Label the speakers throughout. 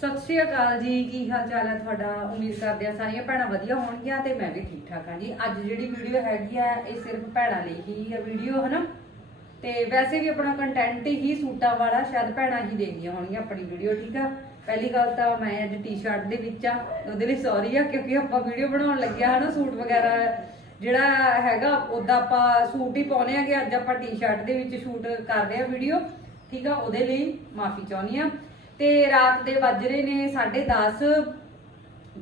Speaker 1: ਸਤਿ ਸ਼੍ਰੀ ਅਕਾਲ ਜੀ, ਕੀ ਹਾਲ ਚਾਲ ਹੈ ਤੁਹਾਡਾ? ਉਮੀਦ ਕਰਦੇ ਆ ਸਾਰੀਆਂ ਭੈਣਾਂ ਵਧੀਆ ਹੋਣਗੀਆਂ ਤੇ ਮੈਂ ਵੀ ਠੀਕ ਠਾਕ ਹਾਂ ਜੀ। ਅੱਜ ਜਿਹੜੀ ਵੀਡੀਓ ਹੈਗੀ ਆ, ਇਹ ਸਿਰਫ ਭੈਣਾਂ ਲਈ ਹੀ ਆ ਵੀਡੀਓ, ਹਨਾ? ਤੇ ਵੈਸੇ ਵੀ ਆਪਣਾ ਕੰਟੈਂਟ ਹੀ ਸੂਟਾਂ ਵਾਲਾ ਸ਼ਾਇਦ ਭੈਣਾਂ ਹੀ ਦੇਖਦੀਆਂ ਹੋਣਗੀਆਂ ਆਪਣੀ ਵੀਡੀਓ, ਠੀਕ ਆ? ਪਹਿਲੀ ਗੱਲ ਤਾਂ ਮੈਂ ਅੱਜ ਟੀ-ਸ਼ਰਟ ਦੇ ਵਿੱਚ ਆ, ਉਹਦੇ ਲਈ ਸੌਰੀ ਆ, ਕਿਉਂਕਿ ਆਪਾਂ ਵੀਡੀਓ ਬਣਾਉਣ ਲੱਗਿਆ ਹਨਾ, ਸੂਟ ਵਗੈਰਾ। ਜਿਹੜਾ ਹੈਗਾ ਉਦਾਂ ਆਪਾਂ ਸੂਟ ਹੀ ਪਾਉਨੇ ਆਗੇ ਅੱਜ ਆਪਾਂ ਟੀ-ਸ਼ਰਟ ਦੇ ਵਿੱਚ ਸ਼ੂਟ ਕਰਦੇ ਆ ਵੀਡੀਓ, ਠੀਕ ਆ? ਉਹਦੇ ਲਈ ਮਾਫੀ ਚਾਹੁੰਦੀ ਆ। ਤੇ ਰਾਤ ਦੇ ਵੱਜ ਰਹੇ ਨੇ 10:30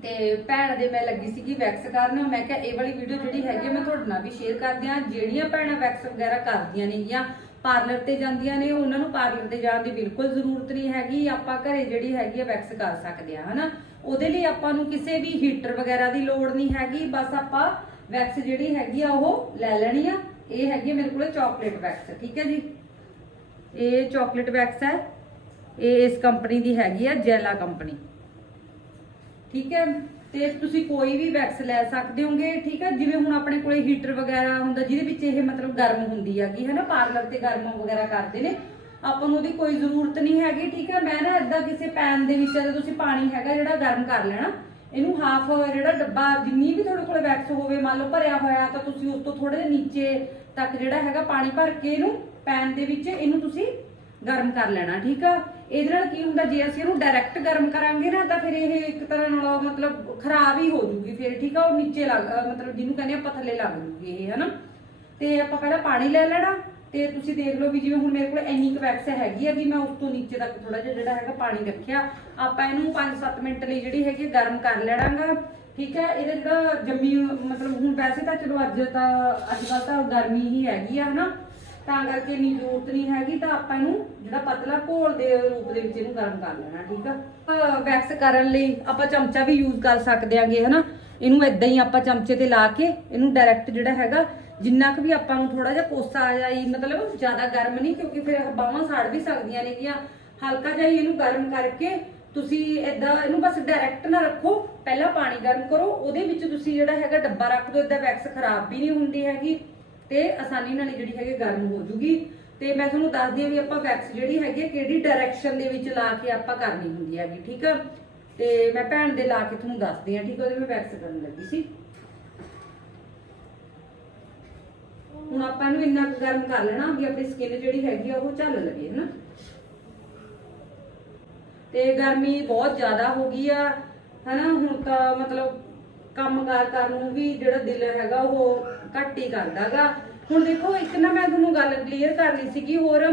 Speaker 1: ਤੇ ਭੈਣ ਦੇ ਮੈਂ ਲੱਗੀ ਸੀਗੀ ਵੈਕਸ ਕਰਨ। ਮੈਂ ਕਿਹਾ ਇਹ ਵਾਲੀ ਵੀਡੀਓ ਜਿਹੜੀ ਹੈਗੀ ਆ, ਮੈਂ ਤੁਹਾਡੇ ਨਾਲ ਵੀ ਸ਼ੇਅਰ ਕਰਦੀ ਆ ਜਿਹੜੀਆਂ ਭੈਣਾਂ ਵੈਕਸ ਵਗੈਰਾ ਕਰਦੀਆਂ ਨੇਗੀਆਂ ਪਾਰਲਰ ਤੇ ਜਾਂਦੀਆਂ ਨੇ, ਉਹਨਾਂ ਨੂੰ ਪਾਰਲਰ ਤੇ ਜਾਣ ਦੀ ਬਿਲਕੁਲ ਜ਼ਰੂਰਤ ਨਹੀਂ ਹੈਗੀ। ਆਪਾਂ ਘਰੇ ਜਿਹੜੀ ਹੈਗੀ ਆ ਵੈਕਸ ਕਰ ਸਕਦੇ ਆ ਹਨਾ? ਉਹਦੇ ਲਈ ਆਪਾਂ ਨੂੰ ਕਿਸੇ ਵੀ ਹੀਟਰ ਵਗੈਰਾ ਦੀ ਲੋੜ ਨਹੀਂ ਹੈਗੀ। ਬਸ ਆਪਾਂ ਵੈਕਸ ਜਿਹੜੀ ਹੈਗੀ ਆ, ਉਹ ਲੈ ਲੈਣੀ ਆ। ਇਹ ਹੈਗੀ ਮੇਰੇ ਕੋਲੇ ਚਾਕਲੇਟ ਵੈਕਸ ਠੀਕ ਹੈ ਜੀ? ਇਹ ਚਾਕਲੇਟ ਵੈਕਸ ਹੈ। ਇਹ ਇਸ ਕੰਪਨੀ ਦੀ ਹੈਗੀ ਆ, ਜੈਲਾ ਕੰਪਨੀ। ਠੀਕ ਹੈ? ਤੇ ਤੁਸੀਂ ਕੋਈ ਵੀ ਵੈਕਸ ਲੈ ਸਕਦੇ ਹੋਗੇ, ਠੀਕ ਹੈ? ਜਿਵੇਂ ਹੁਣ ਆਪਣੇ ਕੋਲੇ ਹੀਟਰ ਵਗੈਰਾ ਹੁੰਦਾ, ਜਿਹਦੇ ਵਿੱਚ ਇਹ ਮਤਲਬ ਗਰਮ ਹੁੰਦੀ ਹੈਗੀ, ਹੈ ਨਾ? ਪਾਰਲਰ ਤੇ ਗਰਮ ਵਗੈਰਾ ਕਰਦੇ ਨੇ। ਆਪਾਂ ਨੂੰ ਉਹਦੀ ਕੋਈ ਜ਼ਰੂਰਤ ਨਹੀਂ ਹੈਗੀ, ਠੀਕ ਹੈ? ਮੈਂ ਨਾ ਇਦਾਂ ਕਿਸੇ ਪੈਨ ਦੇ ਵਿੱਚ, ਜਦੋਂ ਤੁਸੀਂ ਪਾਣੀ ਹੈਗਾ ਜਿਹੜਾ ਗਰਮ ਕਰ ਲੈਣਾ, ਇਹਨੂੰ ਹਾਫ ਜਿਹੜਾ ਡੱਬਾ, ਜਿੰਨੀ ਵੀ ਤੁਹਾਡੇ ਕੋਲ ਵੈਕਸ ਹੋਵੇ, ਮੰਨ ਲਓ ਭਰਿਆ ਹੋਇਆ, ਤਾਂ ਤੁਸੀਂ ਉਸ ਤੋਂ ਥੋੜੇ ਜਿਹਾ ਨੀਚੇ ਤੱਕ ਜਿਹੜਾ ਹੈਗਾ ਪਾਣੀ ਭਰ ਕੇ ਇਹਨੂੰ ਪੈਨ ਦੇ ਵਿੱਚ, ਇਹਨੂੰ ਤੁਸੀਂ ਗਰਮ ਕਰ ਲੈਣਾ, ਠੀਕ ਆ? ਇਹਦੇ ਨਾਲ ਕੀ ਹੁੰਦਾ, ਜੇ ਅਸੀਂ ਇਹਨੂੰ ਡਾਇਰੈਕਟ ਗਰਮ ਕਰਾਂਗੇ ਨਾ, ਤਾਂ ਫਿਰ ਇਹ ਇੱਕ ਤਰ੍ਹਾਂ ਨਾਲ ਮਤਲਬ ਖਰਾਬ ਹੀ ਹੋ ਜੂਗੀ ਫਿਰ, ਠੀਕ ਆ? ਉਹ ਨੀਚੇ ਲੱਗ ਮਤਲਬ ਜਿਹਨੂੰ ਕਹਿੰਦੇ ਆਪਾਂ ਥੱਲੇ ਲੱਗ ਜੂਗੀ ਇਹ, ਹਨਾ? ਤੇ ਆਪਾਂ ਪਹਿਲਾਂ ਪਾਣੀ ਲੈ ਲੈਣਾ, ਤੇ ਤੁਸੀਂ ਦੇਖ ਲਓ ਵੀ ਜਿਵੇਂ ਹੁਣ ਮੇਰੇ ਕੋਲ ਇੰਨੀ ਕੁ ਵੈਕਸ ਹੈਗੀ ਆ ਵੀ ਮੈਂ ਉਸ ਤੋਂ ਨੀਚੇ ਤੱਕ ਥੋੜਾ ਜਿਹਾ ਜਿਹੜਾ ਹੈਗਾ ਪਾਣੀ ਰੱਖਿਆ। ਆਪਾਂ ਇਹਨੂੰ 5-7 ਮਿੰਟ ਲਈ ਜਿਹੜੀ ਹੈਗੀ ਗਰਮ ਕਰ ਲੈਣਾਗਾ, ਠੀਕ ਹੈ ਇਹਦਾ ਜਿਹੜਾ ਜੰਮੀ, ਮਤਲਬ ਹੁਣ ਵੈਸੇ ਤਾਂ ਚਲੋ ਅੱਜ ਤਾਂ, ਅੱਜ ਕੱਲ ਤਾਂ ਗਰਮੀ ਹੀ ਹੈਗੀ ਆ, ਹਨਾ? ਤਾਂ ਕਰਕੇ ਇੰਨੀ ਜ਼ਰੂਰਤ ਨਹੀਂ ਹੈਗੀ, ਤਾਂ ਆਪਾਂ ਇਹਨੂੰ ਜਿਹੜਾ ਪਤਲਾ ਘੋਲ ਦੇ ਰੂਪ ਦੇ ਵਿੱਚ ਇਹਨੂੰ ਗਰਮ ਕਰ ਲੈਣਾ, ਠੀਕ ਆ? ਵੈਕਸ ਕਰਨ ਲਈ ਆਪਾਂ ਚਮਚਾ ਵੀ ਯੂਜ਼ ਕਰ ਸਕਦੇ ਆਂਗੇ, ਹਨਾ? ਇਹਨੂੰ ਇਦਾਂ ਹੀ ਆਪਾਂ ਚਮਚੇ ਤੇ ਲਾ ਕੇ ਇਹਨੂੰ ਡਾਇਰੈਕਟ ਜਿਹੜਾ ਹੈਗਾ, ਜਿੰਨਾ ਕੁ ਵੀ ਆਪਾਂ ਨੂੰ ਥੋੜਾ ਜਿਹਾ ਕੋਸਾ ਆ ਜਾਈ ਮਤਲਬ ਜ਼ਿਆਦਾ ਗਰਮ ਨਹੀਂ, ਕਿਉਂਕਿ ਫਿਰ ਬਾਹਾਂ ਸੜ ਵੀ ਸਕਦੀਆਂ ਨੇਗੀਆਂ ਹਲਕਾ ਜਿਹਾ ਹੀ ਇਹਨੂੰ ਗਰਮ ਕਰਕੇ ਤੁਸੀਂ ਇਦਾਂ ਇਹਨੂੰ ਬਸ ਡਾਇਰੈਕਟ ਨਾ ਰੱਖੋ, ਪਹਿਲਾਂ ਪਾਣੀ ਗਰਮ ਕਰੋ, ਉਹਦੇ ਵਿੱਚ ਤੁਸੀਂ ਜਿਹੜਾ ਹੈਗਾ ਡੱਬਾ ਰੱਖ ਦਿਓ ਇਦਾਂ ਵੈਕਸ ਖਰਾਬ ਵੀ ਨਹੀਂ ਹੁੰਦੀ ਹੈਗੀ। ਤੇ ਆਸਾਨੀ ਨਾਲ ਜਿਹੜੀ ਹੈਗੀ ਗਰਮ ਹੋ ਜੂਗੀ। ਤੇ ਮੈਂ ਤੁਹਾਨੂੰ ਦੱਸਦੀ ਆ ਵੀ ਆਪਾਂ ਵੈਕਸ ਜਿਹੜੀ ਹੈਗੀ ਆ, ਕਿਹੜੀ ਡਾਇਰੈਕਸ਼ਨ ਦੇ ਵਿੱਚ ਲਾ ਕੇ ਆਪਾਂ ਕਰਨੀ ਹੁੰਦੀ ਹੈਗੀ ਠੀਕ ਆ? ਤੇ ਮੈਂ ਭੈਣ ਦੇ ਲਾ ਕੇ ਤੁਹਾਨੂੰ ਦੱਸਦੀ ਆ ਠੀਕ ਉਹਦੇ ਮੈਂ ਵੈਕਸ ਕਰਨ ਲੱਗੀ ਸੀ। ਹੁਣ ਆਪਾਂ ਇਹਨੂੰ ਇੰਨਾ ਗਰਮ ਕਰ ਲੈਣਾ ਵੀ ਆਪਣੀ ਸਕਿਨ ਜਿਹੜੀ ਹੈਗੀ ਆ ਉਹ ਚੱਲ ਲਗੇ ਹਨਾ? ਤੇ ਗਰਮੀ ਬਹੁਤ ਜ਼ਿਆਦਾ ਹੋ ਗਈ ਆ ਹਨਾ? ਹੁਣ ਤਾਂ ਮਤਲਬ ਕੰਮਕਾਰ ਕਰਨ ਨੂੰ ਵੀ ਜਿਹੜਾ ਦਿਲ ਹੈਗਾ ਉਹ ਘੱਟ ਹੀ ਕਰਦਾਗਾ। ਹੁਣ ਦੇਖੋ, ਇੱਕ ਨਾ ਮੈਂ ਤੁਹਾਨੂੰ ਗੱਲ ਕਲੀਅਰ ਕਰਨੀ ਸੀਗੀ, ਹੋਰ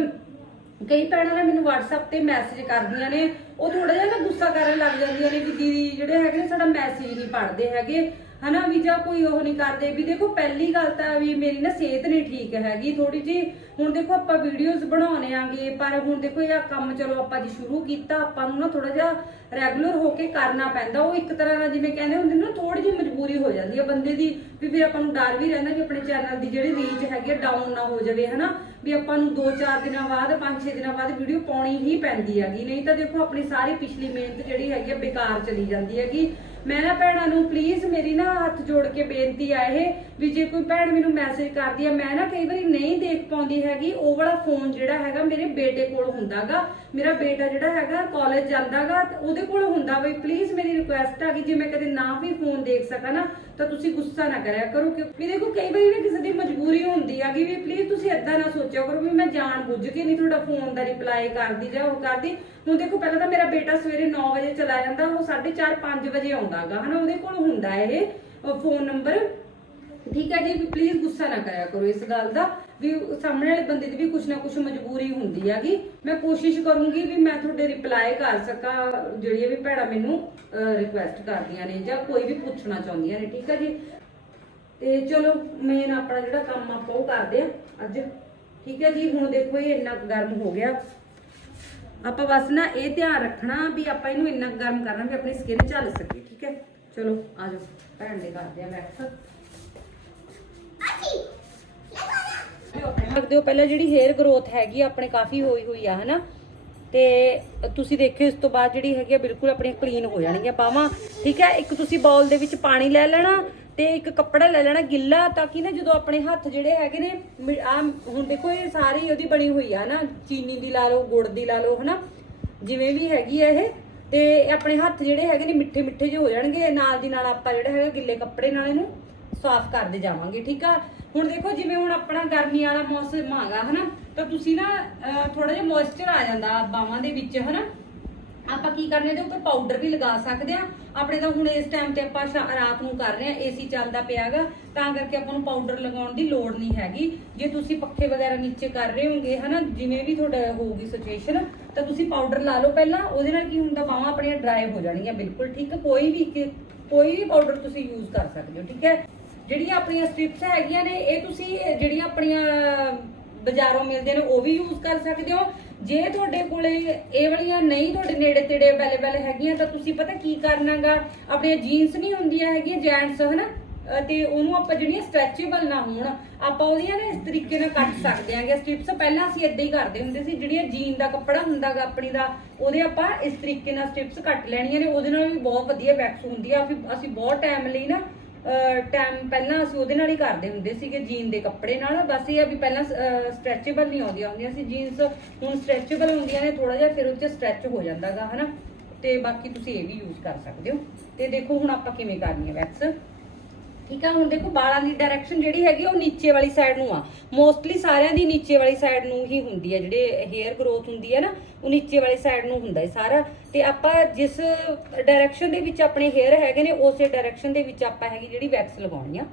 Speaker 1: ਕਈ ਭੈਣਾਂ ਨੇ ਮੈਨੂੰ WhatsApp ਤੇ ਮੈਸੇਜ ਕਰਦੀਆਂ ਨੇ, ਉਹ ਥੋੜਾ ਜਿਹਾ ਨਾ ਗੁੱਸਾ ਕਰਨ ਲੱਗ ਜਾਂਦੀਆਂ ਨੇ ਵੀ ਦੀਦੀ, ਜਿਹੜੇ ਹੈਗੇ ਨੇ ਸਾਡਾ ਮੈਸੇਜ ਨਹੀਂ ਪੜ੍ਹਦੇ ਹੈਗੇ। ਹਨਾ ਵੀ ਜਾਂ ਕੋਈ ਉਹ ਨਹੀਂ ਕਰਦੇ, ਵੀ ਦੇਖੋ ਪਹਿਲੀ ਗੱਲ ਤਾਂ ਵੀ ਮੇਰੀ ਨਾ ਸਿਹਤ ਨਹੀਂ ਠੀਕ ਹੈਗੀ ਥੋੜੀ ਜੀ ਹੁਣ ਦੇਖੋ ਆਪਾਂ ਵੀਡੀਓਜ਼ ਬਣਾਉਣੇ ਆਂਗੇ, ਪਰ ਹੁਣ ਦੇਖੋ ਇਹ ਕੰਮ ਚਲੋ ਆਪਾਂ ਜੀ ਸ਼ੁਰੂ ਕੀਤਾ, ਆਪਾਂ ਨੂੰ ਨਾ ਥੋੜਾ ਜਿਹਾ ਰੈਗੂਲਰ ਹੋ ਕੇ ਕਰਨਾ ਪੈਂਦਾ। ਉਹ ਇੱਕ ਤਰ੍ਹਾਂ ਨਾਲ ਜਿਵੇਂ ਕਹਿੰਦੇ ਹੁੰਦੇ ਨਾ ਥੋੜੀ ਜਿਹੀ ਮਜਬੂਰੀ ਹੋ ਜਾਂਦੀ ਹੈ ਬੰਦੇ ਦੀ, ਵੀ ਫਿਰ ਆਪਾਂ ਨੂੰ ਡਰ ਵੀ ਰਹਿੰਦਾ ਵੀ ਆਪਣੇ ਚੈਨਲ ਦੀ ਜਿਹੜੀ ਰੀਚ ਹੈਗੀ ਡਾਊਨ ਨਾ ਹੋ ਜਾਵੇ, ਹਨਾ। ਵੀ ਆਪਾਂ ਨੂੰ 2-4 ਦਿਨਾਂ ਬਾਅਦ 5-6 ਦਿਨਾਂ ਬਾਅਦ ਵੀਡੀਓ ਪਾਉਣੀ ਹੀ ਪੈਂਦੀ ਹੈਗੀ। ਨਹੀਂ ਤਾਂ ਦੇਖੋ ਆਪਣੀ ਸਾਰੀ ਪਿਛਲੀ ਮਿਹਨਤ ਜਿਹੜੀ ਹੈਗੀ ਆ ਬੇਕਾਰ ਚਲੀ ਜਾਂਦੀ ਹੈਗੀ। ਮੈਂ ਨਾ ਭੈਣਾਂ ਨੂੰ ਪਲੀਜ਼ ਮੇਰੀ ਨਾ ਹੱਥ ਜੋੜ ਕੇ ਬੇਨਤੀ ਆ ਇਹ ਵੀ ਜੇ ਕੋਈ ਭੈਣ ਮੈਨੂੰ ਮੈਸੇਜ ਕਰਦੀ ਆ, ਮੈਂ ਨਾ ਕਈ ਵਾਰੀ ਨਹੀਂ ਦੇਖ ਪਾਉਂਦੀ ਹੈਗੀ, ਉਹ ਵਾਲਾ ਫੋਨ ਜਿਹੜਾ ਹੈਗਾ ਮੇਰੇ ਬੇਟੇ ਕੋਲ ਹੁੰਦਾਗਾ, ਮੇਰਾ ਬੇਟਾ ਜਿਹੜਾ ਹੈਗਾ ਕਾਲਜ ਜਾਂਦਾਗਾ, ਤੇ ਉਹਦੇ ਕੋਲ ਹੁੰਦਾ ਬਈ ਪਲੀਜ਼ ਮੇਰੀ ਰਿਕੁਐਸਟ ਆ ਕਿ ਜੇ ਮੈਂ ਕਦੇ ਨਾ ਵੀ ਫੋਨ ਦੇਖ ਸਕਾਂ ਨਾ, ਤਾਂ ਤੁਸੀਂ ਗੁੱਸਾ ਨਾ ਕਰਿਆ ਕਰੋ ਕਿਉਂਕਿ ਦੇਖੋ ਕਈ ਵਾਰੀ ਨਾ ਕਿਸੇ ਦੀ ਮਜਬੂਰੀ ਹੁੰਦੀ ਆ ਕਿ ਵੀ ਪਲੀਜ਼ ਤੁਸੀਂ ਏਦਾਂ ਨਾ ਸੋਚਿਆ ਕਰੋ ਵੀ ਮੈਂ ਜਾਣ ਬੁੱਝ ਕੇ ਨਹੀਂ ਤੁਹਾਡਾ ਫੋਨ ਦਾ ਰਿਪਲਾਈ ਕਰਦੀ ਜਾਂ ਉਹ ਕਰਦੀ। ਹੁਣ ਦੇਖੋ ਪਹਿਲਾਂ ਤਾਂ ਮੇਰਾ ਬੇਟਾ ਸਵੇਰੇ 9 ਵਜੇ ਚਲਾ ਜਾਂਦਾ, ਉਹ 4:30 5 ਵਜੇ ਆਉਂਦਾਗਾ। ਹਨਾ, ਉਹਦੇ ਕੋਲ ਹੁੰਦਾ ਇਹ ਫੋਨ ਨੰਬਰ ਠੀਕ ਹੈ ਜੀ, ਵੀ ਪਲੀਜ਼ ਗੁੱਸਾ ਨਾ ਕਰਿਆ ਕਰੋ ਇਸ ਗੱਲ ਦਾ। ਵੀ ਸਾਹਮਣੇ ਵਾਲੇ ਬੰਦੇ ਦੀ ਵੀ ਕੁਛ ਨਾ ਕੁਛ ਮਜਬੂਰੀ ਹੁੰਦੀ ਹੈਗੀ। ਮੈਂ ਕੋਸ਼ਿਸ਼ ਕਰੂੰਗੀ ਵੀ ਮੈਂ ਤੁਹਾਡੇ ਰਿਪਲਾਈ ਕਰ ਸਕਾਂ, ਜਿਹੜੀਆਂ ਵੀ ਭੈਣਾਂ ਮੈਨੂੰ ਰਿਕੁਐਸਟ ਕਰਦੀਆਂ ਨੇ, ਜਾਂ ਕੋਈ ਵੀ ਪੁੱਛਣਾ ਚਾਹੁੰਦੀਆਂ ਨੇ। ਠੀਕ ਹੈ ਜੀ? ਤੇ ਚਲੋ ਮੇਨ ਆਪਣਾ ਜਿਹੜਾ ਕੰਮ ਆਪਾਂ ਉਹ ਕਰਦੇ ਆ ਅੱਜ। ਠੀਕ ਹੈ ਜੀ, ਹੁਣ ਦੇਖੋ ਇਹ ਇੰਨਾ ਗਰਮ ਹੋ ਗਿਆ। ਆਪਾਂ ਬਸ ਨਾ ਇਹ ਧਿਆਨ ਰੱਖਣਾ ਵੀ ਆਪਾਂ ਇਹਨੂੰ ਇੰਨਾ ਗਰਮ ਕਰਨਾ ਵੀ ਆਪਣੀ ਸਕਿਨ ਝੱਲ ਸਕੇ ਠੀਕ ਹੈ? ਚਲੋ ਆ ਜਾਓ। ਭੈਣ ਦੇ ਕਰਦੇ ਆ ਵੈਕਸ ਸਕਦੇ ਹੋ ਪਹਿਲਾਂ ਜਿਹੜੀ ਹੇਅਰ ਗਰੋਥ ਹੈਗੀ ਆਪਣੇ ਕਾਫੀ ਹੋਈ ਹੋਈ ਆ ਹਨਾ? ਤੇ ਤੁਸੀਂ ਦੇਖਿਓ ਇਸ ਤੋਂ ਬਾਅਦ ਜਿਹੜੀ ਹੈਗੀ ਆ ਬਿਲਕੁਲ ਆਪਣੀ ਕਲੀਨ ਹੋ ਜਾਣਗੀਆਂ ਬਾਹਾਂ ਠੀਕ ਹੈ? ਇੱਕ ਤੁਸੀਂ ਬਾਉਲ ਦੇ ਵਿੱਚ ਪਾਣੀ ਲੈ ਲੈਣਾ ਤੇ ਇੱਕ ਕੱਪੜਾ ਲੈ ਲੈਣਾ ਗਿੱਲਾ, ਤਾਂ ਕਿ ਨਾ ਜਦੋਂ ਆਪਣੇ ਹੱਥ ਜਿਹੜੇ ਹੈਗੇ ਨੇ ਆ, ਹੁਣ ਦੇਖੋ ਇਹ ਸਾਰੀ ਉਹਦੀ ਬਣੀ ਹੋਈ ਆ ਨਾ, ਚੀਨੀ ਦੀ ਲਾ ਲਓ, ਗੁੜ ਦੀ ਲਾ ਲਓ, ਹਨਾ? ਜਿਵੇਂ ਵੀ ਹੈਗੀ ਆ ਇਹ, ਤੇ ਆਪਣੇ ਹੱਥ ਜਿਹੜੇ ਹੈਗੇ ਨੇ, ਮਿੱਠੇ ਮਿੱਠੇ ਜਿਹੇ ਹੋ ਜਾਣਗੇ ਨਾਲ ਦੀ ਨਾਲ ਆਪਾਂ ਜਿਹੜਾ ਹੈਗਾ ਗਿੱਲੇ ਕੱਪੜੇ ਨਾਲ ਇਹਨੂੰ ਸਾਫ਼ ਕਰਦੇ ਜਾਵਾਂਗੇ, ਠੀਕ ਆ? ਹੁਣ ਦੇਖੋ, ਜਿਵੇਂ ਹੁਣ ਆਪਣਾ ਗਰਮੀ ਵਾਲਾ ਮੌਸਮ ਆਗਾ ਹਨਾ? ਤਾਂ ਤੁਸੀਂ ਨਾ ਥੋੜਾ ਜਿਹਾ ਮੋਇਸਚਰ ਆ ਜਾਂਦਾ ਬਾਹਾਂ ਦੇ ਵਿੱਚ, ਹਨਾ? ਆਪਾਂ ਕੀ ਕਰਨੇ ਇਹਦੇ ਉੱਪਰ ਪਾਊਡਰ ਵੀ ਲਗਾ ਸਕਦੇ ਆ। ਆਪਣੇ ਤਾਂ ਹੁਣ ਇਸ ਟਾਈਮ ਤੇ ਆਪਾਂ ਰਾਤ ਨੂੰ ਕਰ ਰਹੇ ਆ ਏਸੀ ਚੱਲਦਾ ਪਿਆਗਾ ਤਾਂ ਕਰਕੇ ਆਪਾਂ ਨੂੰ ਪਾਊਡਰ ਲਗਾਉਣ ਦੀ ਲੋੜ ਨਹੀਂ ਹੈਗੀ। ਜੇ ਤੁਸੀਂ ਪੱਖੇ ਵਗੈਰਾ ਨੀਚੇ ਕਰ ਰਹੇ ਹੋਗੇ ਹਨਾ, ਜਿਵੇਂ ਵੀ ਤੁਹਾਡਾ ਹੋਊਗੀ ਸਿਚੁਏਸ਼ਨ ਤਾਂ ਤੁਸੀਂ ਪਾਊਡਰ ਲਾ ਲਓ ਪਹਿਲਾਂ। ਉਹਦੇ ਨਾਲ ਕੀ ਹੁੰਦਾ, ਬਾਹਾਂ ਆਪਣੀਆਂ ਡਰਾਈ ਹੋ ਜਾਣਗੀਆਂ, ਬਿਲਕੁਲ ਠੀਕ ਕੋਈ ਵੀ ਕੋਈ ਵੀ ਪਾਊਡਰ ਤੁਸੀਂ ਯੂਜ਼ ਕਰ ਸਕਦੇ ਹੋ, ਠੀਕ ਹੈ? ਜਿਹੜੀਆਂ ਆਪਣੀਆਂ ਸਟ੍ਰਿਪਸ ਹੈਗੀਆਂ ਨੇ, ਇਹ ਤੁਸੀਂ, ਜਿਹੜੀਆਂ ਆਪਣੀਆਂ ਬਾਜ਼ਾਰੋਂ ਮਿਲਦੇ ਨੇ, ਉਹ ਵੀ ਯੂਜ਼ ਕਰ ਸਕਦੇ ਹੋ। ਜੇ ਤੁਹਾਡੇ ਕੋਲੇ ਇਹ ਵਾਲੀਆਂ ਨਹੀਂ ਤੁਹਾਡੇ ਨੇੜੇ ਤੇੜੇ ਅਵੇਲੇਬਲ ਹੈਗੀਆਂ, ਤਾਂ ਤੁਸੀਂ ਪਤਾ ਕੀ ਕਰਨਾਗਾ? ਆਪਣੀਆਂ ਜੀਨਸ ਨਹੀਂ ਹੁੰਦੀਆਂ ਹੈਗੀਆਂ ਜੈਂਟਸ ਹਨਾ? ਅਹ ਤੇ ਉਹਨੂੰ ਆਪਾਂ ਜਿਹੜੀਆਂ ਸਟ੍ਰੈਚੇਬਲ ਨਾ ਹੋਣ, ਆਪਾਂ ਉਹਦੀਆਂ ਨਾ ਇਸ ਤਰੀਕੇ ਨਾਲ ਕੱਟ ਸਕਦੇ ਆਂਗੇ ਸਟ੍ਰਿਪਸ ਪਹਿਲਾਂ ਅਸੀਂ ਇਦਾਂ ਹੀ ਕਰਦੇ ਹੁੰਦੇ ਸੀ, ਜਿਹੜੀਆਂ ਜੀਨ ਦਾ ਕੱਪੜਾ ਹੁੰਦਾਗਾ ਆਪਣੀ ਦਾ, ਉਹਦੇ ਆਪਾਂ ਇਸ ਤਰੀਕੇ ਨਾਲ ਸਟ੍ਰਿਪਸ ਕੱਟ ਲੈਣੀਆਂ ਨੇ। ਉਹਦੇ ਨਾਲ ਵੀ ਬਹੁਤ ਵਧੀਆ ਵੈਕਸ ਹੁੰਦੀ ਆ ਫਿਰ ਅਸੀਂ ਬਹੁਤ ਟਾਈਮ ਲਈ ਨਾ ਟਾਈਮ ਪਹਿਲਾਂ ਅਸੀਂ ਉਹਦੇ ਨਾਲ ਹੀ ਕਰਦੇ ਹੁੰਦੇ ਸੀਗੇ ਜੀਨ ਦੇ ਕੱਪੜੇ ਨਾਲ। ਬਸ ਇਹ ਆ ਵੀ ਪਹਿਲਾਂ ਸਟ੍ਰੈਚੇਬਲ ਨਹੀਂ ਆਉਂਦੀਆਂ ਹੁੰਦੀਆਂ ਸੀ ਜੀਨਸ ਹੁਣ ਸਟ੍ਰੈਚੇਬਲ ਹੁੰਦੀਆਂ ਨੇ ਥੋੜਾ ਜਿਹਾ, ਫਿਰ ਉਹ 'ਚ ਸਟ੍ਰੈਚ ਹੋ ਜਾਂਦਾਗਾ, ਹਨਾ? ਤੇ ਬਾਕੀ ਤੁਸੀਂ ਇਹ ਵੀ ਯੂਜ਼ ਕਰ ਸਕਦੇ ਹੋ। ਤੇ ਦੇਖੋ ਹੁਣ ਆਪਾਂ ਕਿਵੇਂ ਕਰਨੀ ਹੈ ਵੈਕਸ ਠੀਕ ਆ ਹੁਣ ਦੇਖੋ ਬਾਲਾਂ ਦੀ ਡਾਇਰੈਕਸ਼ਨ ਜਿਹੜੀ ਹੈਗੀ ਆ, ਉਹ ਨੀਚੇ ਵਾਲੀ ਸਾਈਡ ਨੂੰ ਆ। ਮੋਸਟਲੀ ਸਾਰਿਆਂ ਦੀ ਨੀਚੇ ਵਾਲੀ ਸਾਈਡ ਨੂੰ ਹੀ ਹੁੰਦੀ ਹੈ ਜਿਹੜੇ ਹੇਅਰ ਗਰੋਥ ਹੁੰਦੀ ਹੈ ਨਾ ਉਹ ਨੀਚੇ ਵਾਲੀ ਸਾਈਡ ਨੂੰ ਹੁੰਦਾ ਹੈ ਸਾਰਾ। ਤੇ ਆਪਾਂ ਜਿਸ ਡਾਇਰੈਕਸ਼ਨ ਦੇ ਵਿੱਚ ਆਪਣੇ ਹੇਅਰ ਹੈਗੇ ਨੇ ਉਸੇ ਡਾਇਰੈਕਸ਼ਨ ਦੇ ਵਿੱਚ ਆਪਾਂ ਹੈਗੀ ਜਿਹੜੀ ਵੈਕਸ ਲਗਾਉਣੀ ਆ।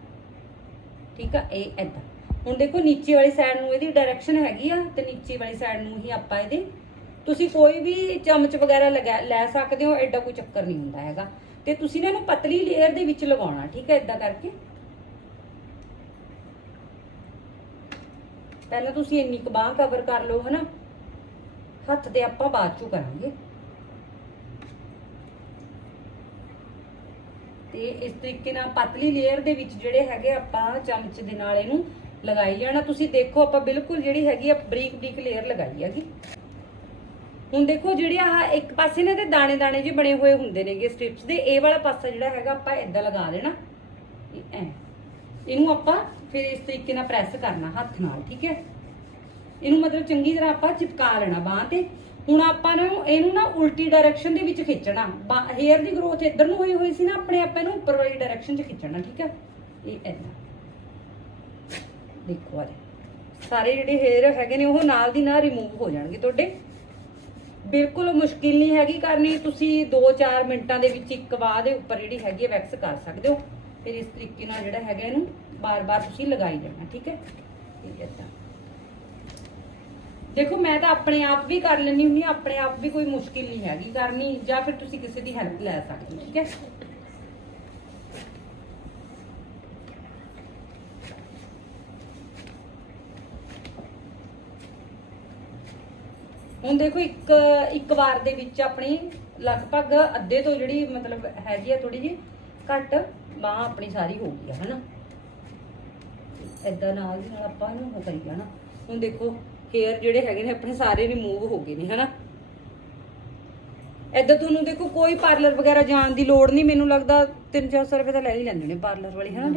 Speaker 1: ਠੀਕ ਆ ਇਹ ਏਦਾਂ। ਹੁਣ ਦੇਖੋ ਨੀਚੇ ਵਾਲੀ ਸਾਈਡ ਨੂੰ ਇਹਦੀ ਡਾਇਰੈਕਸ਼ਨ ਹੈਗੀ ਆ ਤੇ ਨੀਚੇ ਵਾਲੀ ਸਾਈਡ ਨੂੰ ਹੀ ਆਪਾਂ ਇਹਦੇ ਤੁਸੀਂ ਕੋਈ ਵੀ ਚਮਚ ਵਗੈਰਾ ਲਗਾ ਲੈ ਸਕਦੇ ਹੋ ਐਡਾ ਕੋਈ ਚੱਕਰ ਨਹੀਂ ਹੁੰਦਾ ਹੈਗਾ। ਤੇ ਤੁਸੀਂ ਨਾ ਇਹਨੂੰ ਪਤਲੀ ਲੇਅਰ ਦੇ ਵਿੱਚ ਲਗਾਉਣਾ ਠੀਕ ਹੈ ਇਦਾਂ ਕਰਕੇ। ਪਹਿਲਾਂ ਤੁਸੀਂ ਇੰਨੀ ਕੁ ਬਾਹ ਕਵਰ ਕਰ ਲਓ, ਹਨਾ। ਹੱਥ ਤੇ ਆਪਾਂ ਬਾਅਦ ਚੋਂ ਕਰਾਂਗੇ। ਤੇ ਇਸ ਤਰੀਕੇ ਨਾਲ ਪਤਲੀ ਲੇਅਰ ਦੇ ਵਿੱਚ ਜਿਹੜੇ ਹੈਗੇ ਆਪਾਂ ਚਮਚ ਦੇ ਨਾਲ ਇਹਨੂੰ ਲਗਾਈ ਜਾਣਾ। ਤੁਸੀਂ ਦੇਖੋ, ਆਪਾਂ ਬਿਲਕੁਲ ਜਿਹੜੀ ਹੈਗੀ ਆ ਬਰੀਕ ਬਰੀਕ ਲੇਅਰ ਲਗਾਈ ਹੈਗੀ। ਹੁਣ ਦੇਖੋ ਜਿਹੜੇ ਆਹ ਇੱਕ ਪਾਸੇ ਨੇ ਤੇ ਦਾਣੇ ਦਾਣੇ ਜਿਹੇ ਬਣੇ ਹੋਏ ਹੁੰਦੇ ਨੇਗੇ ਸਟ੍ਰਿਪਸ ਦੇ, ਇਹ ਵਾਲਾ ਪਾਸਾ ਜਿਹੜਾ ਹੈਗਾ ਆਪਾਂ ਇਦਾਂ ਲਗਾ ਦੇਣਾ। ਇਹ ਐਂ। ਇਹਨੂੰ ਆਪਾਂ ਫਿਰ ਇਸ ਤਰੀਕੇ ਨਾਲ ਪ੍ਰੈਸ ਕਰਨਾ ਹੱਥ ਨਾਲ, ਠੀਕ ਹੈ? ਇਹਨੂੰ ਮਤਲਬ ਚੰਗੀ ਤਰ੍ਹਾਂ ਆਪਾਂ ਚਿਪਕਾ ਲੈਣਾ ਬਾਹ ਤੇ। ਹੁਣ ਆਪਾਂ ਨੂੰ ਇਹਨੂੰ ਨਾ ਉਲਟੀ ਡਾਇਰੈਕਸ਼ਨ ਦੇ ਵਿੱਚ ਖਿੱਚਣਾ। ਹੇਅਰ ਦੀ ਗਰੋਥ ਇੱਧਰ ਨੂੰ ਹੋਈ ਹੋਈ ਸੀ ਨਾ, ਆਪਣੇ ਆਪਾਂ ਇਹਨੂੰ ਉੱਪਰ ਵਾਲੀ ਡਾਇਰੈਕਸ਼ਨ 'ਚ ਖਿੱਚਣਾ, ਠੀਕ ਹੈ? ਇਹ ਐਦਾਂ ਦੇਖੋ ਆ ਸਾਰੇ ਜਿਹੜੇ ਹੇਅਰ ਹੈਗੇ ਨੇ, ਉਹ ਨਾਲ ਦੀ ਨਾਲ ਰਿਮੂਵ ਹੋ ਜਾਣਗੇ ਤੁਹਾਡੇ। ਬਿਲਕੁਲ ਮੁਸ਼ਕਿਲ ਨਹੀਂ ਹੈਗੀ ਕਰਨੀ। ਤੁਸੀਂ 2-4 ਮਿੰਟਾਂ ਦੇ ਵਿੱਚ ਇੱਕ ਵਾਹ ਦੇ ਉੱਪਰ ਜਿਹੜੀ ਹੈਗੀ ਹੈ ਵੈਕਸ ਕਰ ਸਕਦੇ ਹੋ। ਫਿਰ ਇਸ ਤਰੀਕੇ ਨਾਲ ਜਿਹੜਾ ਹੈਗਾ ਇਹਨੂੰ ਬਾਰ-ਬਾਰ ਤੁਸੀਂ ਲਗਾਈ ਜਾਣਾ, ਠੀਕ ਹੈ? ਇਹ ਏਦਾਂ ਦੇਖੋ, ਮੈਂ ਤਾਂ ਆਪਣੇ ਆਪ ਵੀ ਕਰ ਲੈਣੀ ਹੁੰਦੀ ਹਾਂ, ਆਪਣੇ ਆਪ ਵੀ ਕੋਈ ਮੁਸ਼ਕਿਲ ਨਹੀਂ ਹੈਗੀ ਕਰਨੀ, ਜਾਂ ਫਿਰ ਤੁਸੀਂ ਕਿਸੇ ਦੀ ਹੈਲਪ ਲੈ ਸਕਦੇ ਹੋ, ਠੀਕ ਹੈ? ਹੁਣ ਦੇਖੋ ਇੱਕ ਇੱਕ ਵਾਰ ਦੇ ਵਿੱਚ ਆਪਣੀ ਲਗਭਗ ਅੱਧੇ ਤੋਂ ਜਿਹੜੀ ਮਤਲਬ ਹੈਗੀ ਆ ਥੋੜੀ ਜੀ ਘੱਟ ਬਾਹ ਆਪਣੀ ਸਾਰੀ ਹੋ ਗਈ ਆ, ਹਨਾ? ਏਦਾਂ ਨਾਲ ਦੀ ਨਾਲ ਆਪਾਂ ਇਹਨੂੰ ਉਹ ਕਰੀ ਜਾਣਾ। ਹੁਣ ਦੇਖੋ ਹੇਅਰ ਜਿਹੜੇ ਹੈਗੇ ਨੇ ਆਪਣੇ ਸਾਰੇ ਰਿਮੂਵ ਹੋ ਗਏ ਨੇ, ਹਨਾ? ਏਦਾਂ ਤੁਹਾਨੂੰ ਦੇਖੋ ਕੋਈ ਪਾਰਲਰ ਵਗੈਰਾ ਜਾਣ ਦੀ ਲੋੜ ਨਹੀਂ ਮੈਨੂੰ ਲੱਗਦਾ 3-400 ਰੁਪਏ ਤਾਂ ਲੈ ਹੀ ਲੈਂਦੇ ਨੇ ਪਾਰਲਰ ਵਾਲੇ ਹਾਂ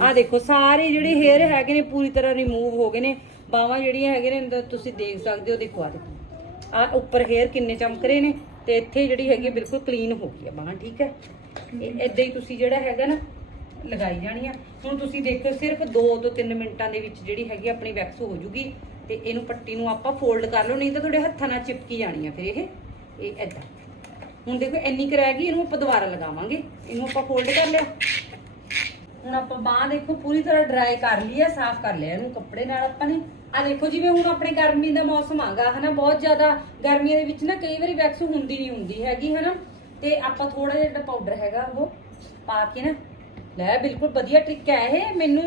Speaker 1: ਆ ਦੇਖੋ ਸਾਰੇ ਜਿਹੜੇ ਹੇਅਰ ਹੈਗੇ ਨੇ ਪੂਰੀ ਤਰ੍ਹਾਂ ਰਿਮੂਵ ਹੋ ਗਏ ਨੇ। ਬਾਹਾਂ ਜਿਹੜੀਆਂ ਹੈਗੇ ਨੇ ਅੰਦਰ ਤੁਸੀਂ ਦੇਖ ਸਕਦੇ ਹੋ ਦੇਖੋ ਆ ਦੇਖੋ। ਆ ਉੱਪਰ ਹੇਅਰ ਕਿੰਨੇ ਚਮਕ ਰਹੇ ਨੇ ਤੇ ਇੱਥੇ ਜਿਹੜੀ ਹੈਗੀ ਬਿਲਕੁਲ ਕਲੀਨ ਹੋ ਗਈ ਆ ਬਾਹਾਂ ਠੀਕ ਹੈ? ਇਹ ਏਦਾਂ ਹੀ ਤੁਸੀਂ ਜਿਹੜਾ ਹੈਗਾ ਨਾ ਲਗਾਈ ਜਾਣੀ ਆ। ਹੁਣ ਤੁਸੀਂ ਦੇਖੋ ਸਿਰਫ 2 ਤੋਂ 3 ਮਿੰਟਾਂ ਦੇ ਵਿੱਚ ਜਿਹੜੀ ਹੈਗੀ ਆਪਣੀ ਵੈਕਸ ਹੋ ਜੂਗੀ। ਤੇ ਇਹਨੂੰ ਪੱਟੀ ਨੂੰ ਆਪਾਂ ਫੋਲਡ ਕਰ ਲਓ, ਨਹੀਂ ਤਾਂ ਤੁਹਾਡੇ ਹੱਥਾਂ ਨਾਲ ਚਿਪਕੀ ਜਾਣੀ ਆ ਫਿਰ ਇਹ। ਇਹ ਏਦਾਂ। ਹੁਣ ਦੇਖੋ, ਇੰਨੀ ਕੁ ਰਹਿ ਗਈ, ਇਹਨੂੰ ਆਪਾਂ ਦੁਬਾਰਾ ਲਗਾਵਾਂਗੇ। ਇਹਨੂੰ ਆਪਾਂ ਫੋਲਡ ਕਰ ਲਿਆ। ਹੁਣ ਆਪਾਂ ਬਾਹ ਦੇਖੋ, ਪੂਰੀ ਤਰ੍ਹਾਂ ਡਰਾਈ ਕਰ ਲਈ ਆ, ਸਾਫ਼ ਕਰ ਲਿਆ ਇਹਨੂੰ ਕੱਪੜੇ ਨਾਲ ਆਪਾਂ ਨੇ। ਆ ਦੇਖੋ ਜਿਵੇਂ ਹੁਣ ਆਪਣੇ ਗਰਮੀ ਦਾ ਮੌਸਮ ਆਗਾ ਹਨਾ, ਬਹੁਤ ਜ਼ਿਆਦਾ ਗਰਮੀਆਂ ਦੇ ਵਿੱਚ ਨਾ ਕਈ ਵਾਰੀ ਵੈਕਸ ਹੁੰਦੀ ਨਹੀਂ ਹੁੰਦੀ ਹੈਗੀ, ਹਨਾ। ਤੇ ਆਪਾਂ ਥੋੜਾ ਜਿਹਾ ਜਿਹੜਾ ਪਾਊਡਰ ਹੈਗਾ, ਉਹ ਪਾ ਕੇ ਨਾ। ਲੈ, ਬਿਲਕੁਲ ਵਧੀਆ ਟ੍ਰਿਕ ਹੈ ਇਹ। ਮੈਨੂੰ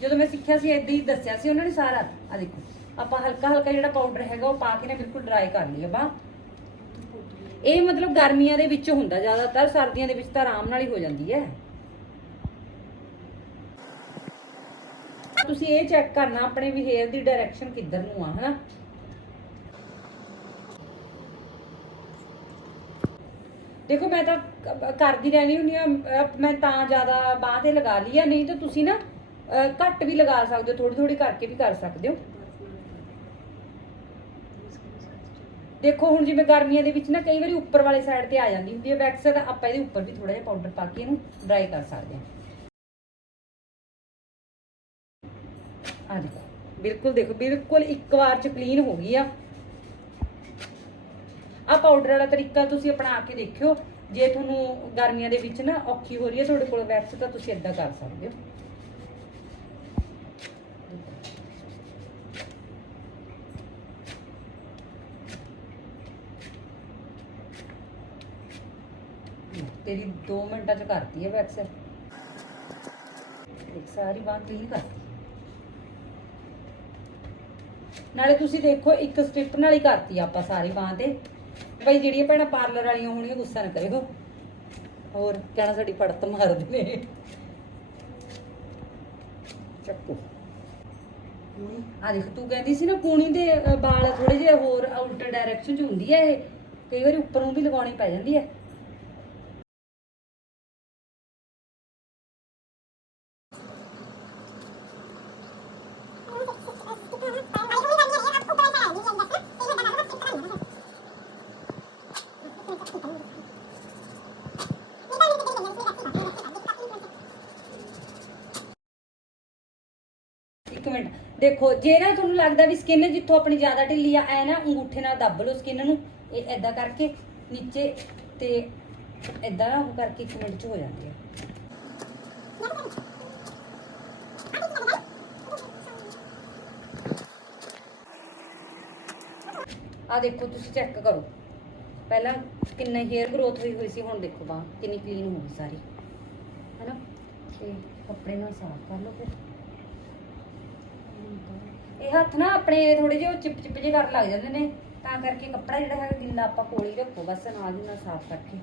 Speaker 1: ਜਦੋਂ ਮੈਂ ਸਿੱਖਿਆ ਸੀ ਇਦਾਂ ਹੀ ਦੱਸਿਆ ਸੀ ਉਹਨਾਂ ਨੇ ਸਾਰਾ। ਆ ਦੇਖੋ। ਆਪਾਂ ਹਲਕਾ ਹਲਕਾ ਜਿਹੜਾ ਪਾਊਡਰ ਹੈਗਾ ਉਹ ਪਾ ਕੇ ਨਾ ਬਿਲਕੁਲ ਡਰਾਈ ਕਰ ਲਈ ਬਾਹ ਇਹ ਮਤਲਬ ਗਰਮੀਆਂ ਦੇ ਵਿੱਚ ਹੁੰਦਾ ਜ਼ਿਆਦਾਤਰ, ਸਰਦੀਆਂ ਦੇ ਵਿੱਚ ਤਾਂ ਆਰਾਮ ਨਾਲ ਹੀ ਹੋ ਜਾਂਦੀ ਹੈ। ਤੁਸੀਂ ਇਹ ਚੈੱਕ ਕਰਨਾ ਆਪਣੇ ਵੀ ਹੇਅਰ ਦੀ ਡਾਇਰੈਕਸ਼ਨ ਕਿੱਧਰ ਨੂੰ ਆ, ਹਨਾ? ਦੇਖੋ ਮੈਂ ਤਾਂ ਕਰਦੀ ਰਹਿਣੀ ਹੁੰਦੀ ਆ ਮੈਂ ਤਾਂ ਜ਼ਿਆਦਾ ਬਾਹ ਤੇ ਲਗਾ ਲਈ ਆ, ਨਹੀਂ ਤਾਂ ਤੁਸੀਂ ਨਾ ਘੱਟ ਵੀ ਲਗਾ ਸਕਦੇ ਹੋ ਥੋੜੀ ਥੋੜੀ ਕਰਕੇ ਵੀ ਕਰ ਸਕਦੇ ਹੋ। ਦੇਖੋ, ਹੁਣ ਜਿਵੇਂ ਗਰਮੀਆਂ ਦੇ ਵਿੱਚ ਨਾ ਕਈ ਵਾਰੀ ਉੱਪਰ ਵਾਲੇ ਸਾਈਡ ਤੇ ਆ ਜਾਂਦੀ ਹੁੰਦੀ ਹੈ ਵੈਕਸ ਤਾਂ ਆਪਾਂ ਇਹਦੇ ਉੱਪਰ ਵੀ ਥੋੜਾ ਜਿਹਾ ਪਾਊਡਰ ਪਾ ਕੇ ਇਹਨੂੰ ਡਰਾਈ ਕਰ ਸਕਦੇ ਹਾਂ। ਆ ਦੇਖੋ, ਬਿਲਕੁਲ ਦੇਖੋ, ਬਿਲਕੁਲ ਇੱਕ ਵਾਰ ਚ ਕਲੀਨ ਹੋ ਗਈ ਆ। ਆ ਪਾਊਡਰ ਵਾਲਾ ਤਰੀਕਾ ਤੁਸੀਂ ਅਪਣਾ ਕੇ ਦੇਖਿਓ, ਜੇ ਤੁਹਾਨੂੰ ਗਰਮੀਆਂ ਦੇ ਵਿੱਚ ਨਾ ਔਖੀ ਹੋ ਰਹੀ ਹੈ, ਤੁਹਾਡੇ ਕੋਲ ਵੈਕਸ ਤਾਂ ਤੁਸੀਂ ਇਦਾਂ ਕਰ ਸਕਦੇ ਹੋ। ਤੇਰੀ 2 ਮਿੰਟਾਂ ਚ ਕਰਤੀ ਹੈ ਵੈਕਸ ਇੱਕ ਸਾਰੀ ਬਾਤ ਕਲੀਨ ਕਰਤੀ। ਨਾਲੇ ਤੁਸੀਂ ਦੇਖੋ ਇੱਕ ਸਟ੍ਰਿਪ ਨਾਲ ਹੀ ਕਰਤੀ ਆਪਾਂ ਸਾਰੀ ਬਾਂਹ ਤੇ। ਬਈ ਜਿਹੜੀਆਂ ਭੈਣਾਂ ਪਾਰਲਰ ਵਾਲੀਆਂ ਹੋਣੀਆਂ ਗੁੱਸਾ ਨਾ ਕਰਿਓ। ਹੋਰ ਕਹਿਣਾ ਸਾਡੀ ਪੜਤ ਮਾਰਦੇ ਨੇ ਚੱਕੋ। ਆ ਦੇਖ ਤੂੰ ਕਹਿੰਦੀ ਸੀ ਨਾ ਪੂਣੀ ਦੇ ਅ, ਵਾਲ ਥੋੜੇ ਜਿਹੇ ਹੋਰ ਉਲਟ ਡਾਇਰੈਕਸ਼ਨ 'ਚ ਹੁੰਦੀ ਹੈ ਇਹ। ਕਈ ਵਾਰੀ ਉੱਪਰ ਨੂੰ ਵੀ ਲਗਾਉਣੀ ਪੈ ਜਾਂਦੀ ਹੈ ਮਿੰਟ। ਦੇਖੋ, ਜੇ ਨਾ ਤੁਹਾਨੂੰ ਲੱਗਦਾ ਵੀ ਸਕਿਨ ਜਿੱਥੋਂ ਆਪਣੀ ਜ਼ਿਆਦਾ ਢਿੱਲੀ ਆ, ਐ ਨਾ ਅੰਗੂਠੇ ਨਾਲ ਦੱਬ ਲਓ ਸਕਿਨ ਨੂੰ। ਇਹ ਐਦਾਂ ਕਰਕੇ ਨੀਚੇ ਤੇ ਐਦਾਂ ਨਾ ਉਹ ਕਰਕੇ ਇੱਕ ਮਿੰਟ ਚ ਹੋ ਜਾਂਦੀ ਆ। ਆ ਦੇਖੋ, ਤੁਸੀਂ ਚੈੱਕ ਕਰੋ। ਪਹਿਲਾਂ ਕਿੰਨਾ ਹੇਅਰ ਗਰੋਥ ਹੋਈ ਹੋਈ ਸੀ, ਹੁਣ ਦੇਖੋ ਬਾਹ ਕਿੰਨੀ ਕਲੀਨ ਹੋ ਗਈ ਸਾਰੀ। ਹੈਨਾ? ਤੇ ਕੱਪੜੇ ਨਾਲ ਸਾਫ਼ ਕਰ ਲਓ ਫਿਰ। ਇਹ ਹੱਥ ਨਾ ਆਪਣੇ ਥੋੜੇ ਜਿਹੇ ਚਿਪ ਚਿਪ ਜਿਹੇ ਕਰਨ ਲੱਗ ਜਾਂਦੇ ਨੇ। ਤਾਂ ਕਰਕੇ ਕੱਪੜਾ ਜਿਹੜਾ ਹੈ ਗਿੱਲਾ ਆਪਾਂ ਕੋਲ ਹੀ ਰੱਖੋ, ਬਸ ਨਾਲ ਦੀ ਨਾਲ ਸਾਫ਼ ਕਰਕੇ।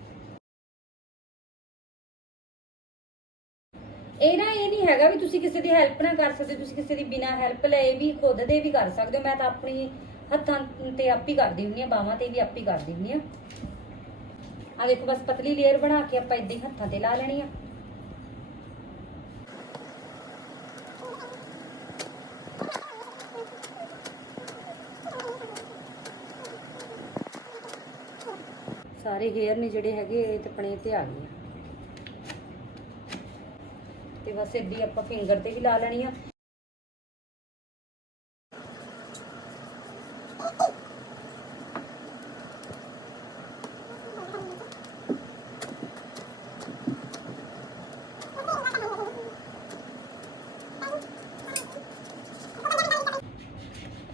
Speaker 1: ਇਹ ਨਾ ਇਹ ਨਹੀਂ ਹੈਗਾ ਵੀ ਤੁਸੀਂ ਕਿਸੇ ਦੀ ਹੈਲਪ ਨਾ ਕਰ ਸਕਦੇ, ਤੁਸੀਂ ਕਿਸੇ ਦੀ ਬਿਨਾ ਹੈਲਪ ਲਏ ਵੀ ਖੁਦ ਦੇ ਵੀ ਕਰ ਸਕਦੇ ਹੋ। ਮੈਂ ਤਾਂ ਆਪਣੀ ਹੱਥਾਂ ਤੇ ਆਪ ਹੀ ਕਰਦੀ ਹੁੰਦੀ ਆ ਬਾਹਾਂ ਤੇ ਵੀ ਆਪ ਹੀ ਕਰਦੀ ਹੁੰਦੀ ਆ ਆ ਦੇਖੋ, ਬਸ ਪਤਲੀ ਲੇਅਰ ਬਣਾ ਕੇ ਆਪਾਂ ਇਦਾਂ ਹੀ ਹੱਥਾਂ ਤੇ ਲਾ ਲੈਣੀ ਆ। ਸਾਰੇ ਹੇਅਰ ਨੇ ਜਿਹੜੇ ਹੈਗੇ, ਇਹ ਆਪਣੇ ਤੇ ਆ ਗਏ ਤੇ ਬਸ ਏਦਾਂ ਆਪਾਂ ਫਿੰਗਰ ਤੇ ਵੀ ਲਾ ਲੈਣੀ ਆ।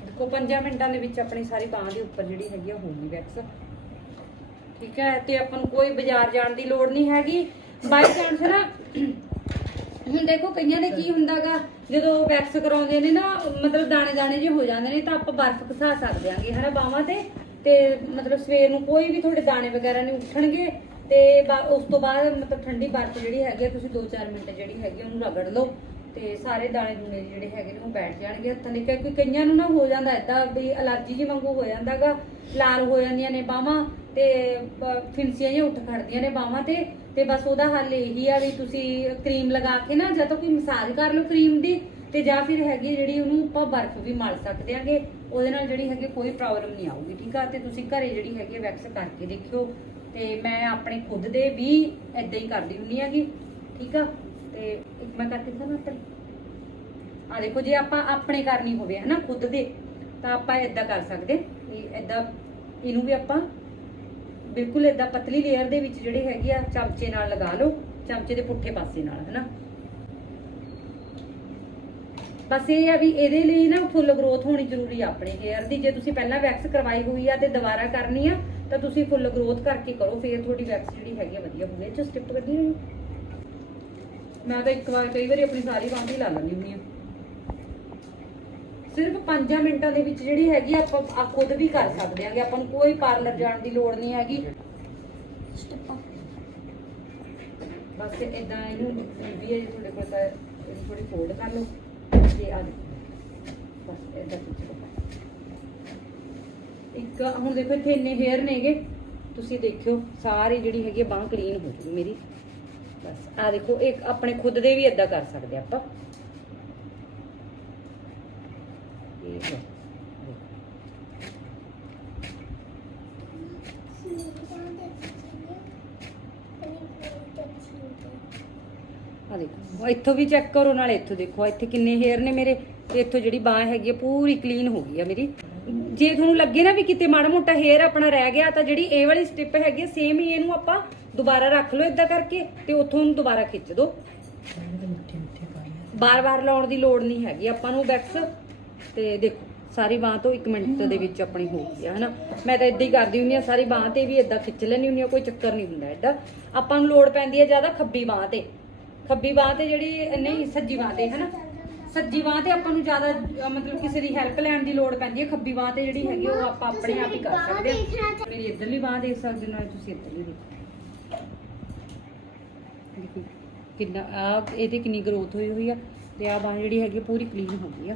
Speaker 1: ਦੇਖੋ 5 ਮਿੰਟਾਂ ਦੇ ਵਿੱਚ ਆਪਣੀ ਸਾਰੀ ਬਾਹ ਦੇ ਉੱਪਰ ਜਿਹੜੀ ਹੈਗੀ ਆ ਹੋ ਗਈ ਵੈਕਸ ਠੀਕ ਹੈ ਤੇ ਆਪਾਂ ਨੂੰ ਕੋਈ ਬਾਜ਼ਾਰ ਜਾਣ ਦੀ ਲੋੜ ਨਹੀਂ ਹੈਗੀ। ਬਾਈ ਚਾਂਸ ਨਾ ਹੁਣ ਦੇਖੋ ਕਈਆਂ ਦੇ ਕੀ ਹੁੰਦਾਗਾ ਜਦੋਂ ਵੈਕਸ ਕਰਾਉਂਦੇ ਨੇ ਨਾ ਮਤਲਬ ਦਾਣੇ ਦਾਣੇ ਜੇ ਹੋ ਜਾਂਦੇ ਨੇ ਤਾਂ ਆਪਾਂ ਬਰਫ਼ ਘਸਾ ਸਕਦੇ ਆਂਗੇ ਹਨਾ ਬਾਹਾਂ ਤੇ? ਤੇ ਮਤਲਬ ਸਵੇਰ ਨੂੰ ਕੋਈ ਵੀ ਤੁਹਾਡੇ ਦਾਣੇ ਵਗੈਰਾ ਨਹੀਂ ਉੱਠਣਗੇ ਤੇ ਬਾ- ਉਸ ਤੋਂ ਬਾਅਦ ਮਤਲਬ ਠੰਡੀ ਬਰਫ਼ ਜਿਹੜੀ ਹੈਗੀ ਆ, ਤੁਸੀਂ 2-4 ਮਿੰਟ ਜਿਹੜੀ ਹੈਗੀ ਉਹਨੂੰ ਰਗੜ ਲਓ। ਤੇ ਸਾਰੇ ਦਾਣੇ ਦੂਣੇ ਜਿਹੜੇ ਹੈਗੇ ਨੇ ਉਹ ਬੈਠ ਜਾਣਗੇ ਹੱਥਾਂ ਦੇ। ਕਿਉਂਕਿ ਕਈਆਂ ਨੂੰ ਨਾ ਹੋ ਜਾਂਦਾ ਏਦਾਂ ਵੀ ਅਲਰਜੀ ਜੀ ਵਾਂਗੂ ਹੋ ਜਾਂਦਾਗਾ, ਲਾਲ ਹੋ ਜਾਂਦੀਆਂ ਨੇ ਬਾਹਾਂ ਤੇ ਬ- ਫਿੰਸੀਆਂ ਜਿਹੀਆਂ ਉੱਠ ਖੜਦੀਆਂ ਨੇ ਬਾਹਾਂ ਤੇ। ਤੇ ਬਸ ਉਹਦਾ ਹੱਲ ਇਹੀ ਆ ਵੀ ਤੁਸੀਂ ਕਰੀਮ ਲਗਾ ਕੇ ਨਾ ਜਦੋਂ ਕੋਈ ਮਸਾਜ ਕਰ ਲਓ ਕਰੀਮ ਦੀ ਤੇ ਜਾਂ ਫਿਰ ਹੈਗੀ ਜਿਹੜੀ ਉਹਨੂੰ ਆਪਾਂ ਬਰਫ਼ ਵੀ ਮਲ ਸਕਦੇ ਆਂਗੇ। ਉਹਦੇ ਨਾਲ ਜਿਹੜੀ ਹੈਗੀ ਕੋਈ ਪ੍ਰੋਬਲਮ ਨਹੀਂ ਆਊਗੀ, ਠੀਕ ਆ? ਤੇ ਤੁਸੀਂ ਘਰੇ ਜਿਹੜੀ ਹੈਗੀ ਵੈਕਸ ਕਰਕੇ ਦੇਖਿਓ। ਤੇ ਮੈਂ ਆਪਣੇ ਖੁਦ ਦੇ ਵੀ ਇਦਾਂ ਹੀ ਕਰਦੀ ਹੁੰਨੀ ਆਗੀ ਠੀਕ ਆ? ਤੇ ਇੱਕ ਮੈਂ ਕਰਕੇ ਦਿਖਾਵਾਂ ਆਪਣੀ ਆ ਦੇਖੋ, ਜੇ ਆਪਾਂ ਆਪਣੇ ਕਰਨੀ ਹੋਵੇ, ਹਨਾ, ਖੁਦ ਦੇ, ਤਾਂ ਆਪਾਂ ਇਦਾਂ ਕਰ ਸਕਦੇ ਇਹ ਇਦਾਂ ਇਹਨੂੰ ਵੀ ਆਪਾਂ ਬਿਲਕੁਲ ਇਦਾਂ ਪਤਲੀ ਲੇਅਰ ਦੇ ਵਿੱਚ ਜਿਹੜੇ ਹੈਗੇ ਆ, ਚਮਚੇ ਨਾਲ ਲਗਾ ਲਓ, ਚਮਚੇ ਦੇ ਪੁੱਠੇ ਪਾਸੇ ਨਾਲ, ਹਨਾ। ਬਸ ਇਹ ਆ ਵੀ ਇਹਦੇ ਲਈ ਨਾ ਫੁੱਲ ਗਰੋਥ ਹੋਣੀ ਜ਼ਰੂਰੀ ਆ, ਆਪਣੇ ਹੇਅਰ ਦੀ। ਜੇ ਤੁਸੀਂ ਪਹਿਲਾਂ ਵੈਕਸ ਕਰਵਾਈ ਹੋਈ ਆ ਤੇ ਦੁਬਾਰਾ ਕਰਨੀ ਆ, ਤਾਂ ਤੁਸੀਂ ਫੁੱਲ ਗਰੋਥ ਕਰਕੇ ਕਰੋ, ਫੇਰ ਤੁਹਾਡੀ ਵੈਕਸ ਜਿਹੜੀ ਹੈਗੀ ਆ ਵਧੀਆ ਹੋਊਗੀ। ਇਹ ਚ ਸਟਿਪ ਕਰਨੀ ਹੋਈ ਮੈਂ ਤਾਂ ਇੱਕ ਵਾਰ ਕਈ ਵਾਰੀ ਆਪਣੀ ਸਾਰੀ ਬਾਂਹ ਲਾ ਲੈਂਦੀ ਹੁੰਦੀ ਆ ਸਿਰਫ 5 ਮਿੰਟਾਂ ਦੇ ਵਿੱਚ ਜਿਹੜੀ ਹੈਗੀ ਆ, ਆਪਾਂ ਆ ਖੁਦ ਵੀ ਕਰ ਸਕਦੇ ਆਂਗੇ ਆਪਾਂ ਨੂੰ ਕੋਈ ਪਾਰਲਰ ਜਾਣ ਦੀ ਲੋੜ ਨਹੀਂ ਹੈਗੀ। ਬਸ ਇਦਾਂ ਇਹਨੂੰ ਵੀ ਹੈ ਜੇ ਤੁਹਾਡੇ ਕੋਲ ਤਾਂ ਇਹਨੂੰ ਥੋੜੀ ਫੋਲਡ ਕਰ ਲਓ। ਤੇ ਆ ਬਸ ਇਦਾਂ ਇੱਕ ਹੁਣ ਦੇਖੋ ਇੱਥੇ ਇੰਨੇ ਹੇਅਰ ਨੇਗੇ। ਤੁਸੀਂ ਦੇਖਿਓ ਸਾਰੀ ਜਿਹੜੀ ਹੈਗੀ ਬਾਹ ਕਲੀਨ ਹੋ ਜੂਗੀ ਮੇਰੀ। ਬਸ। ਆ ਦੇਖੋ ਇੱਕ ਆਪਣੇ ਖੁਦ ਦੇ ਵੀ ਇਦਾਂ ਕਰ ਸਕਦੇ ਆਪਾਂ। ਆ ਦੇਖੋ ਇੱਥੋਂ ਵੀ ਚੈੱਕ ਕਰੋ, ਨਾਲੇ ਇੱਥੋਂ ਦੇਖੋ। ਇੱਥੇ ਕਿੰਨੇ ਹੇਅਰ ਨੇ ਮੇਰੇ। ਤੇ ਇੱਥੋਂ ਜਿਹੜੀ ਬਾਹ ਹੈਗੀ ਆ, ਪੂਰੀ ਕਲੀਨ ਹੋ ਗਈ ਆ ਮੇਰੀ। ਜੇ ਤੁਹਾਨੂੰ ਲੱਗੇ ਨਾ ਵੀ ਕਿਤੇ ਮਾੜਾ ਮੋਟਾ ਹੇਅਰ ਆਪਣਾ ਰਹਿ ਗਿਆ, ਤਾਂ ਜਿਹੜੀ ਇਹ ਵਾਲੀ ਸਟਿਪ ਹੈਗੀ ਆ ਸੇਮ ਹੀ ਇਹਨੂੰ ਆਪਾਂ ਦੁਬਾਰਾ ਰੱਖ ਲਓ ਇਦਾਂ ਕਰਕੇ ਤੇ ਉੱਥੋਂ ਉਹਨੂੰ ਦੁਬਾਰਾ ਖਿੱਚ ਦਿਓ। ਬਾਰ-ਬਾਰ ਲਾਉਣ ਦੀ ਲੋੜ ਨਹੀਂ ਹੈਗੀ। ਆਪਾਂ ਨੂੰ ਵੈਕਸ ਤੇ ਦੇਖੋ, ਸਾਰੀ ਬਾਹ ਤੋਂ 1 ਮਿੰਟ ਦੇ ਵਿੱਚ ਆਪਣੀ ਹੋ ਗਈ ਆ, ਹਨਾ? ਮੈਂ ਤਾਂ ਇਦਾਂ ਹੀ ਕਰਦੀ ਹੁੰਦੀ ਆ, ਸਾਰੀ ਬਾਹ ਤੇ ਵੀ ਇਦਾਂ ਖਿੱਚ ਲੈਣੀ ਹੁੰਦੀ ਆ, ਕੋਈ ਚੱਕਰ ਨਹੀਂ ਹੁੰਦਾ ਐਡਾ ਆਪਾਂ ਨੂੰ ਲੋੜ ਪੈਂਦੀ ਹੈ ਜ਼ਿਆਦਾ ਖੱਬੀ ਬਾਹ ਤੇ। ਖੱਬੀ ਬਾਹ ਤੇ ਜਿਹੜੀ ਨਹੀਂ, ਸੱਜੀ ਬਾਹ ਤੇ, ਹਨਾ? ਸੱਜੀ ਬਾਹ ਤੇ ਆਪਾਂ ਨੂੰ ਜ਼ਿਆਦਾ, ਅਹ, ਮਤਲਬ ਕਿਸੇ ਦੀ ਹੈਲਪ ਲੈਣ ਦੀ ਲੋੜ ਪੈਂਦੀ ਹੈ ਖੱਬੀ ਬਾਹ ਤੇ ਜਿਹੜੀ ਹੈਗੀ ਉਹ ਆਪਾਂ ਆਪਣੇ ਆਪ ਹੀ ਕਰ ਸਕਦੇ ਹਾਂ ਮੇਰੀ ਇੱਧਰਲੀ ਬਾਹ ਦੇਖ ਸਕਦੇ ਹੋ, ਨਾਲੇ ਤੁਸੀਂ ਇੱਧਰਲੀ ਦੇਖੋ। ਦੇਖੋ ਕਿੰਨਾ ਆ ਇਹਦੀ ਕਿੰਨੀ ਗਰੋਥ ਹੋਈ ਹੋਈ ਆ ਤੇ ਆ ਬਾਂਹ ਜਿਹੜੀ ਹੈਗੀ ਆ ਪੂਰੀ ਕਲੀਨ ਹੋ ਗਈ ਆ।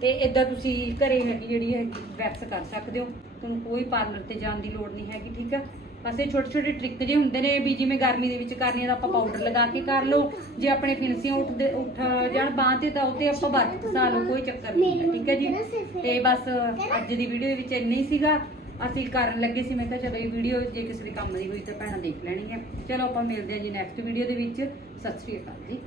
Speaker 1: ਤੇ ਇਦਾਂ ਤੁਸੀਂ ਘਰੇ ਹੈਗੀ ਜਿਹੜੀ ਹੈ ਵੈਕਸ ਕਰ ਸਕਦੇ ਹੋ। ਤੁਹਾਨੂੰ ਕੋਈ ਪਾਰਲਰ ਤੇ ਜਾਣ ਦੀ ਲੋੜ ਨਹੀਂ ਹੈਗੀ ਠੀਕ ਆ? ਬਸ ਇਹ ਛੋਟੇ ਛੋਟੇ ਟ੍ਰਿਕ ਜੇ ਹੁੰਦੇ ਨੇ ਵੀ ਜਿਵੇਂ ਗਰਮੀ ਦੇ ਵਿੱਚ ਕਰਨੀ ਆ ਤਾਂ ਆਪਾਂ ਪਾਊਡਰ ਲਗਾ ਕੇ ਕਰ ਲਓ। ਜੇ ਆਪਣੇ ਫਿਨਸੀਆਂ ਉੱਠਦੇ ਉੱਠ ਜਾਣ ਬਾਂਹ ਤੇ ਤਾਂ ਉੱਤੇ ਆਪਾਂ ਵਰਤ ਸਾ ਲਓ ਕੋਈ ਚੱਕਰ ਨਹੀਂ ਹੈ, ਠੀਕ ਹੈ ਜੀ? ਤੇ ਬਸ ਅੱਜ ਦੀ ਵੀਡੀਓ ਦੇ ਵਿੱਚ ਇੰਨਾ ਹੀ ਸੀਗਾ। ਅਸੀਂ ਕਰਨ ਲੱਗੇ ਸੀ, ਮੈਂ ਕਿਹਾ ਚਲੋ ਇਹ ਵੀਡੀਓ ਜੇ ਕਿਸੇ ਦੇ ਕੰਮ ਦੀ ਹੋਈ ਤਾਂ ਭੈਣਾਂ ਦੇਖ ਲੈਣੀ ਹੈ। ਚਲੋ ਆਪਾਂ ਮਿਲਦੇ ਹਾਂ ਜੀ ਨੈਕਸਟ ਵੀਡੀਓ ਦੇ ਵਿੱਚ। ਸਤਿ ਸ਼੍ਰੀ ਅਕਾਲ ਜੀ।